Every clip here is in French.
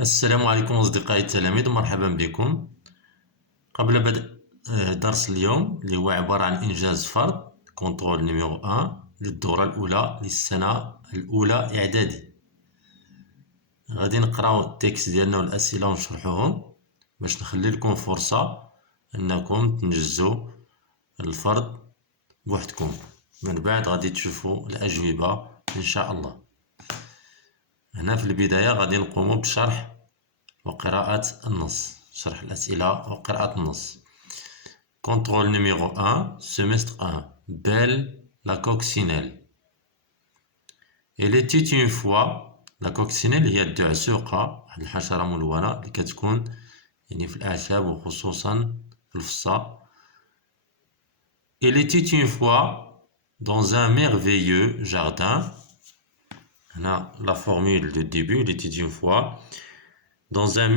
السلام عليكم أصدقائي التلاميذ، مرحبا بكم. قبل بدء درس اليوم اللي هو عبارة عن إنجاز فرض كنترول نيميرو 1 للدورة الأولى للسنة الأولى إعدادي. غادي نقراو التكست ديالنا والأسئلة ونشرحوهم باش نخلي لكم فرصة أنكم تنجزوا الفرض بوحدكم. من بعد غادي تشوفوا الأجوبة إن شاء الله. هنا في البداية غادي نقوم بشرح وقراءة النص، شرح الأسئلة وقراءة النص. Contrôle numéro 1, semestre 1. Belle la coccinelle. Elle était une fois. La coccinelle هي الدعسوقة، واحد الحشرة ملونة اللي كتكون يعني في الأعشاب وخصوصا في الفصا. Elle était une fois dans un merveilleux jardin. هنا la formule de début, elle était une fois dans un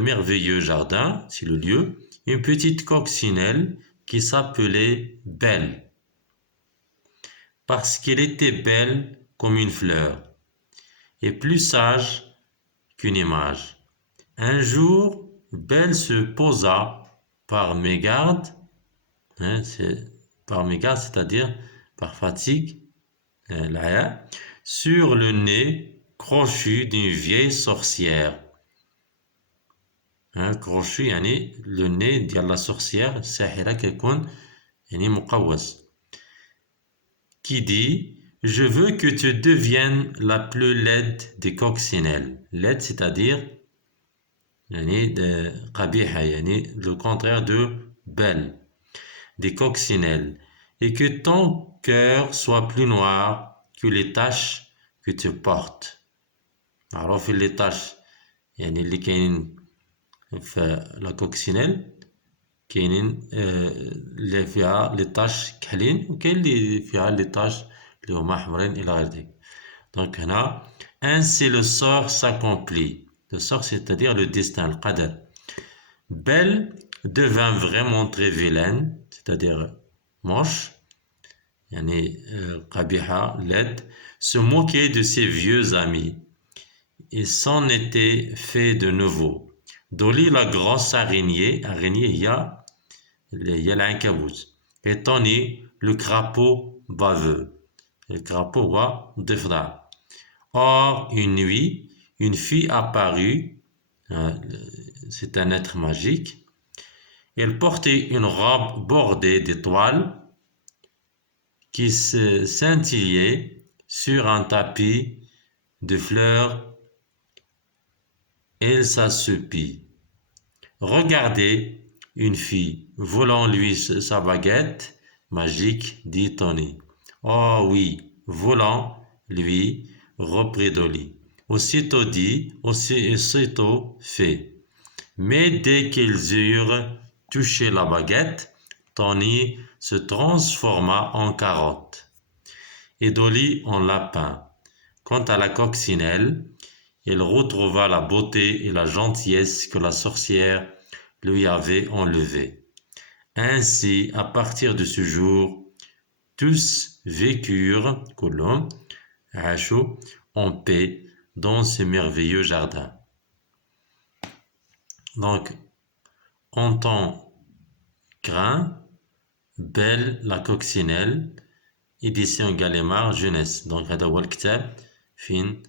merveilleux jardin, c'est le lieu, une petite coccinelle qui s'appelait Belle, parce qu'elle était belle comme une fleur et plus sage qu'une image. Un jour, Belle se posa par mégarde, c'est-à-dire par fatigue, sur le crochu d'une vieille sorcière. crochu يعني le nez ديال la sorcière الساحرة كيكون يعني مقوس. Qui dit je veux que tu deviennes la plus laide des coccinelles. Laide c'est-à-dire يعني قبيحة، يعني le contraire de belle, des coccinelles, et que ton cœur soit plus noir que les taches que tu portes. معروف les taches يعني اللي كاينين في لا كوكسينيل، كاينين اللي فيها لي طاش كحلين وكاين اللي فيها لي طاش اللي هما حمرين الى غير ذلك. دونك هنا ainsi le sort s'accomplit. Le sort c'est-à-dire le destin، القدر. Belle devint vraiment très vilaine, c'est-à-dire moche يعني قبيحة laide, se moquait de ses vieux amis et s'en était fait de nouveau. Dolly la grosse araignée هي العنكبوت، et Tony le crapaud baveux. Le crapaud هو الضفدع. Or une nuit, une fille apparut, c'est un être magique. Elle portait une robe bordée d'étoiles qui se scintillait sur un tapis de fleurs. Elle s'assoupit. Regardez, une fille, volant-lui sa baguette magique, dit Tony. Oh oui, volant-lui, reprit Dolly. Aussitôt dit, aussitôt fait. Mais dès qu'ils eurent touché la baguette, Tony se transforma en carotte et Dolly en lapin. Quant à la coccinelle, elle retrouva la beauté et la gentillesse que la sorcière lui avait enlevées. Ainsi, à partir de ce jour, tous vécurent, كلهم عاشوا, en paix dans ce merveilleux jardin. Donc, en temps grain, Belle la coccinelle, édition Gallimard jeunesse. Donc هذا هو الكتاب فين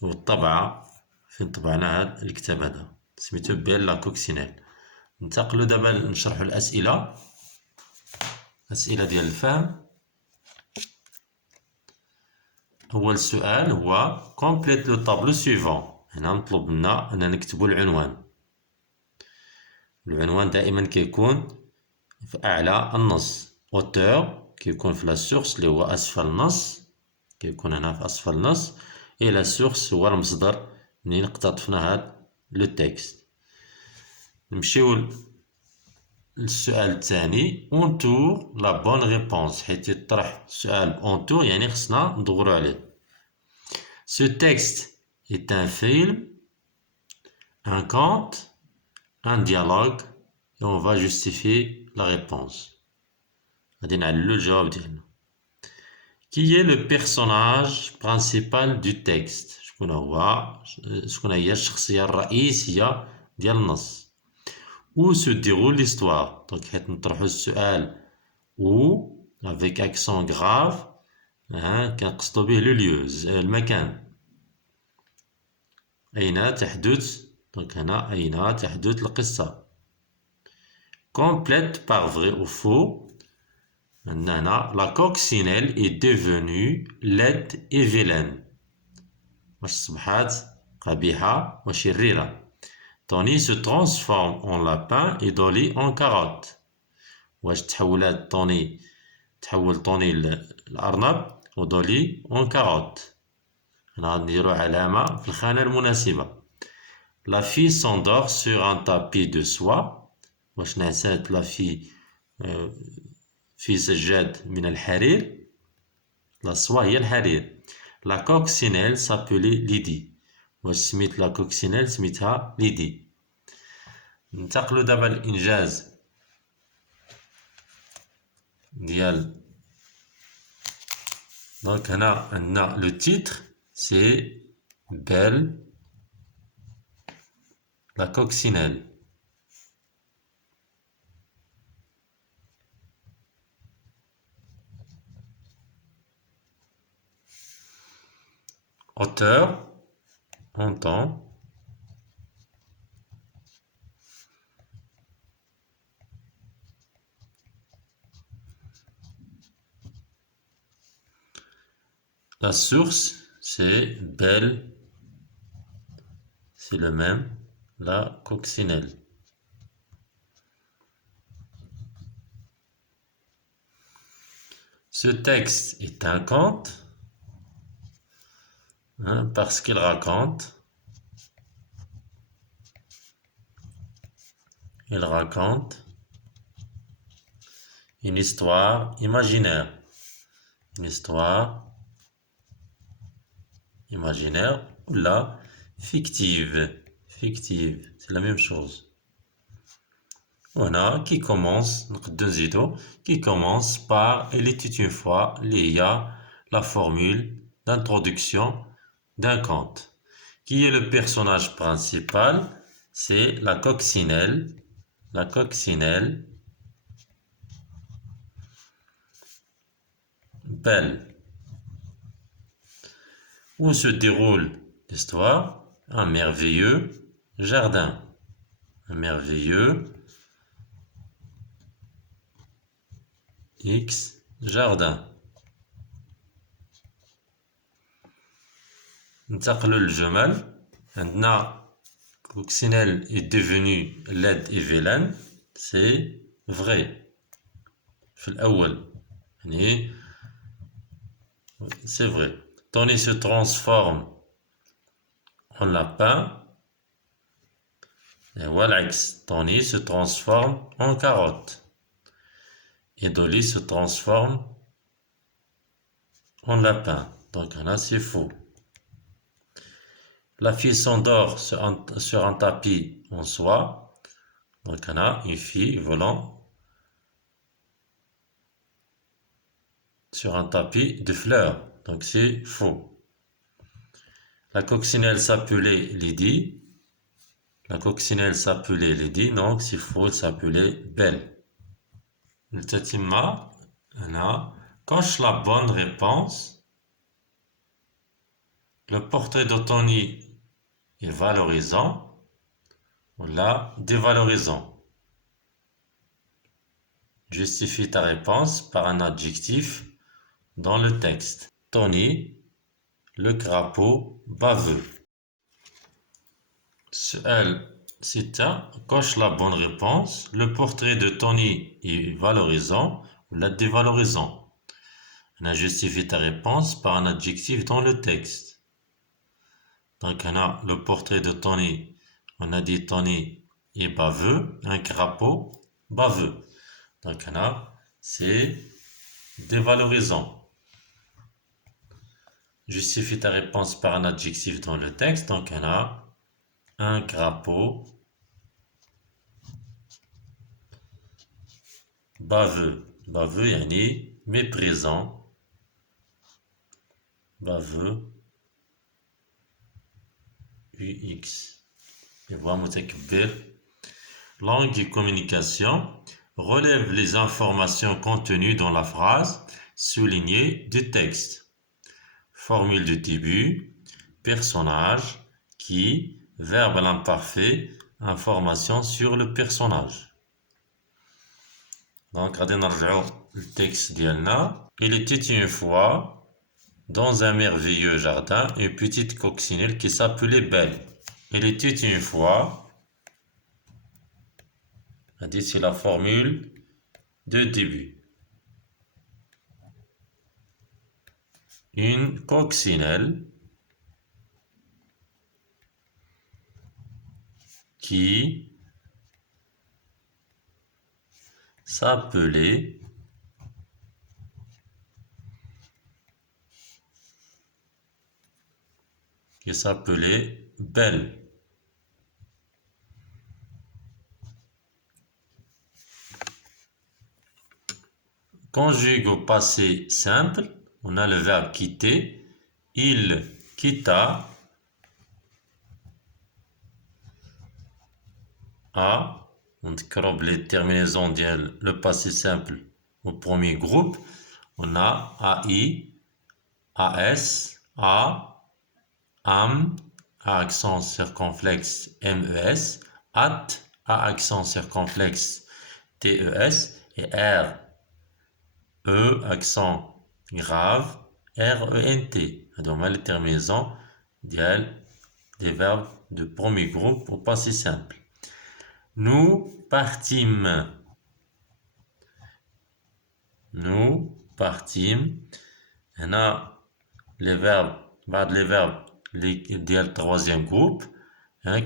والطبعة فين طبعنا هذا الكتاب هذا سميتو بيل لا كوكسينيل. ننتقلوا دابا نشرحوا الأسئلة ديال الفهم. أول سؤال هو complète le tableau suivant. هنا مطلوب منا أننا نكتبوا العنوان. العنوان دائما كيكون في أعلى النص. auteur كيكون في لا سورس اللي هو أسفل النص، كيكون هنا في أسفل النص، et la source هو المصدر منين اقتطفنا هاد لو تكست. نمشيو للسؤال الثاني entoure la bonne réponse، حيت يطرح السؤال entoure يعني خصنا ندورو عليه. Ce texte est un film, un conte, un dialogue, et on va justifier la réponse. غادي نعللو الجواب ديالنا. Qui est le personnage principal du texte? Je شكون هي الشخصية الرئيسية ديال النص. où se déroule l'histoire. دونك حيت نطرحو السؤال où avec accent grave كنقصدو به لو ليو المكان. أين تحدث. دونك هنا أين تحدث القصة. complète par vrai ou faux. هنا la coccinelle est devenue laide et vilaine. واش صبحات قبيحة وشريرة. Tony se transforme en lapin et Dolly en carotte. واش تحول طوني الأرنب ودولي en carotte. هنا غنديرو علامة في الخانة المناسبة. La fille s'endort sur un tapis de soie. واش نعسات لا في سجاد من الحرير. لا سوا هي الحرير. La coccinelle s'appelait Lydie. واش سميت لا كوكسينيل سميتها ليدي. ننتقلو دابا للإنجاز ديال. دونك هنا عندنا لو تيتر سي بيل لا كوكسينيل. auteur entend la source c'est belle, c'est le même, la coccinelle. Ce texte est un conte parce qu'il raconte une histoire imaginaire. Une histoire imaginaire ou là fictive. Fictive, c'est la même chose. Voilà, qui commence par il était une fois, il y a la formule d'introduction d'un conte. Qui est le personnage principal? C'est la coccinelle. La coccinelle belle. Où se déroule l'histoire? Un merveilleux jardin. Un merveilleux X jardin. ننتقلوا للجمل. عندنا coccinelle est devenue laide et vilaine. C'est vrai. في الأول يعني c'est vrai. Tony se transforme en lapin. Et voilà, Tony se transforme en carotte. Et Dolly se transforme en lapin. Donc là, c'est faux. La fille s'endort sur un tapis en soie. Donc là, une fille volant sur un tapis de fleurs. Donc c'est faux. La coccinelle s'appelait Lydie. La coccinelle s'appelait Lydie. Donc c'est faux, elle s'appelait Belle. التتمة هنا coche la bonne réponse. Le portrait de Tony est valorisant ou là dévalorisant. Justifie ta réponse par un adjectif dans le texte. Tony, le crapaud baveux. سؤال 6. Coche la bonne réponse. Le portrait de Tony est valorisant ou la dévalorisant. On a justifié ta réponse par un adjectif dans le texte. Donc on a le portrait de Tony. On a dit Tony est baveux, un crapaud baveux. Donc on a c'est dévalorisant. Justifie ta réponse par un adjectif dans le texte. Donc on a un crapaud baveux. Baveux yani méprisant. Baveux UX. Et voilà متكبر. Langue et communication relève les informations contenues dans la phrase soulignées du texte. Formule de début, personnage, qui, verbe à l'imparfait, information sur le personnage. Donc, غادي نرجعو للتكست ديالنا. Il était une fois, dans un merveilleux jardin, une petite coccinelle qui s'appelait Belle. Il était une fois, c'est la formule de début. Une coccinelle qui s'appelait Belle. Conjugue au passé simple, on a le verbe quitter. Il quitta a. On décrobe les terminaisons de le passé simple au premier groupe. On a AI, AS, A, AM, A accent circonflexe MES, AT, A accent circonflexe TES et R, E accent grave RENT. Donc les terminaisons des verbes de premier groupe au passé simple. Nous partîmes. On a les verbes, le troisième groupe,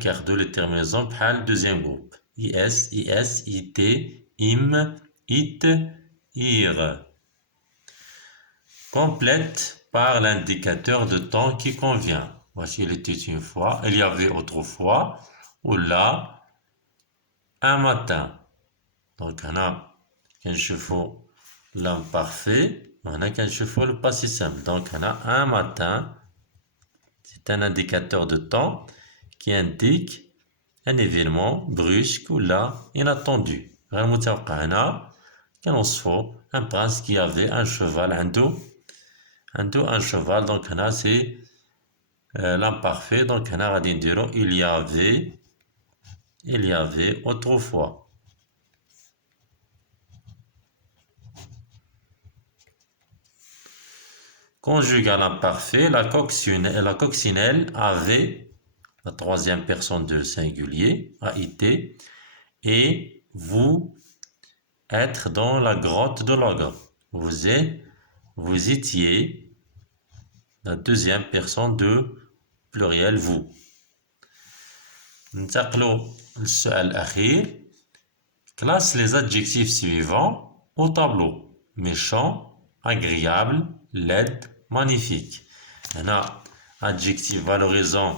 car de les terminaisons par le deuxième groupe. IS, IS, IT, IM, IT, IR. Complète par l'indicateur de temps qui convient. Voici, il était une fois, il y avait autrefois, ou là, un matin. Donc, on a qu'un chevaux l'imparfait, on a qu'un chevaux le passé simple. Donc, on a un matin, c'est un indicateur de temps qui indique un événement brusque ou là, inattendu. غير متوقع. هنا كان وصفو un prince qui avait un cheval, عنده un cheval. Donc, هنا c'est l'imparfait. Donc, هنا غادي نديرو il y avait autrefois. Conjugue à l'imparfait, la coccinelle avait, la troisième personne de singulier, a été, et vous être dans la grotte de l'ogre. Vous étiez, la deuxième personne de pluriel vous. ننتقلوا للسؤال الأخير. Classe les adjectifs suivants au tableau. Méchant, agréable, laide, magnifique. هنا adjectif valorisant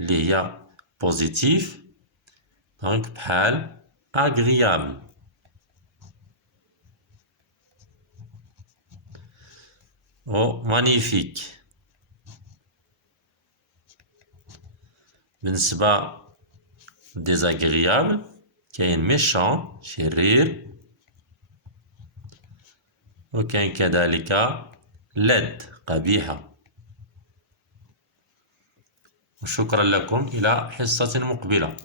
اللي هي positif. Donc بحال agréable. Ou magnifique. بالنسبة désagréable كاين méchant شرير وكاين كذلك laide قبيحة. وشكرا لكم إلى حصة مقبلة.